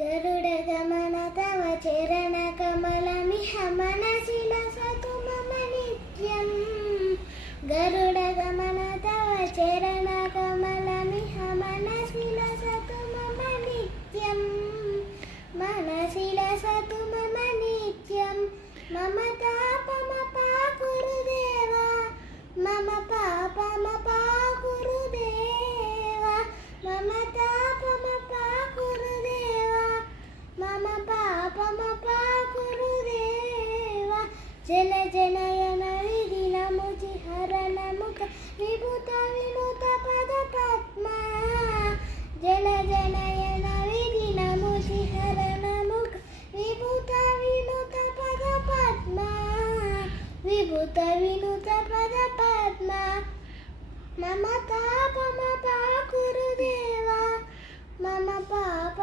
गरुडगमन तव चरणकमलमिह मनसि लसतु मम नित्यं। गरुडगमन तव चरणकमलमिह मनसि लसतु मम नित्यं। मनसि लसतु मम नित्यं। मम तापमपाकुरु देवा, मम पापमपाकुरु देवा, मम तापमपाकुरु देवा, मम पापमपाकुरु देवा। जल जनयन विधिनमुचिहरण मुख विभूत विनुत पद पद्मा। जल जनयन विधिनमुचिहरण मुख विभूत विनुत पद पद्मा, विभूत विनुत पद पद्मा। मम तापमपाकुरु देवा, मम पाप